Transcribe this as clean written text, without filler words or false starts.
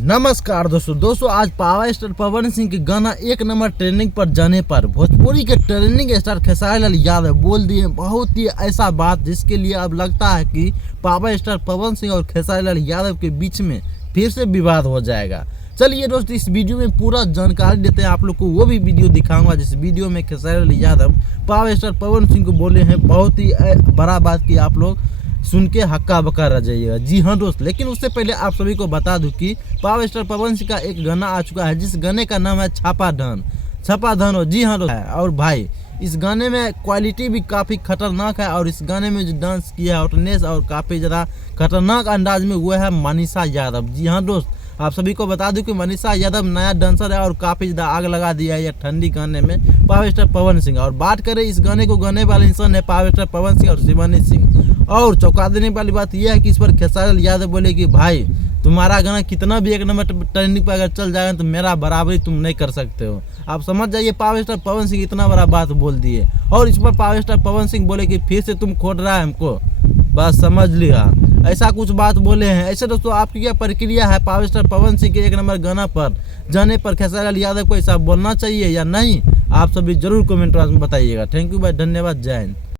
नमस्कार दोस्तों आज पावर स्टार पवन सिंह के गाना एक नंबर ट्रेंडिंग पर जाने पर भोजपुरी के ट्रेंडिंग स्टार खेसारी लाल यादव बोल दिए बहुत ही ऐसा बात जिसके लिए अब लगता है कि पावर स्टार पवन सिंह और खेसारी लाल यादव के बीच में फिर से विवाद हो जाएगा। चलिए दोस्तों इस वीडियो में पूरा जानकारी देते हैं आप लोग को, वो भी वीडियो दिखाऊंगा जिस वीडियो में खेसारी लाल यादव पावर स्टार पवन सिंह को बोले हैं बहुत ही बड़ा बात की आप लोग सुन के हक्का बक्का रह जाइएगा। जी हाँ दोस्त, लेकिन उससे पहले आप सभी को बता दूं कि पावर स्टार पवन सिंह का एक गाना आ चुका है जिस गाने का नाम है छापा धन। और जी हाँ दोस्त, और भाई इस गाने में क्वालिटी भी काफ़ी खतरनाक है और इस गाने में जो डांस किया है ऑटनेस और काफ़ी ज़्यादा खतरनाक अंदाज में वो है मनीषा यादव। जी हाँ दोस्त, आप सभी को बता दूं कि मनीषा यादव नया डांसर है और काफ़ी ज़्यादा आग लगा दिया है ये ठंडी गाने में पावर स्टार पवन सिंह। और बात करें इस गाने को गाने वाले इंसान है पावर स्टार पवन सिंह और शिवानी सिंह। और चौंका देने वाली बात यह है कि इस पर खेसारी लाल यादव बोले कि भाई तुम्हारा गाना कितना भी एक नंबर ट्रेंडिंग पर अगर चल जाएगा तो मेरा बराबरी तुम नहीं कर सकते हो। आप समझ जाइए पावर स्टार पवन सिंह इतना बड़ा बात बोल दिए और इस पर पावर स्टार पवन सिंह बोले कि फिर से तुम खोद रहा है हमको, बस समझ लिया, ऐसा कुछ बात बोले हैं। ऐसे दोस्तों आपकी क्या प्रक्रिया है पावर स्टार पवन सिंह के एक नंबर गाना पर जाने पर खेसारी लाल यादव को ऐसा बोलना चाहिए या नहीं? आप सभी जरूर कमेंट में बताइएगा। थैंक यू भाई, धन्यवाद, जय हिंद।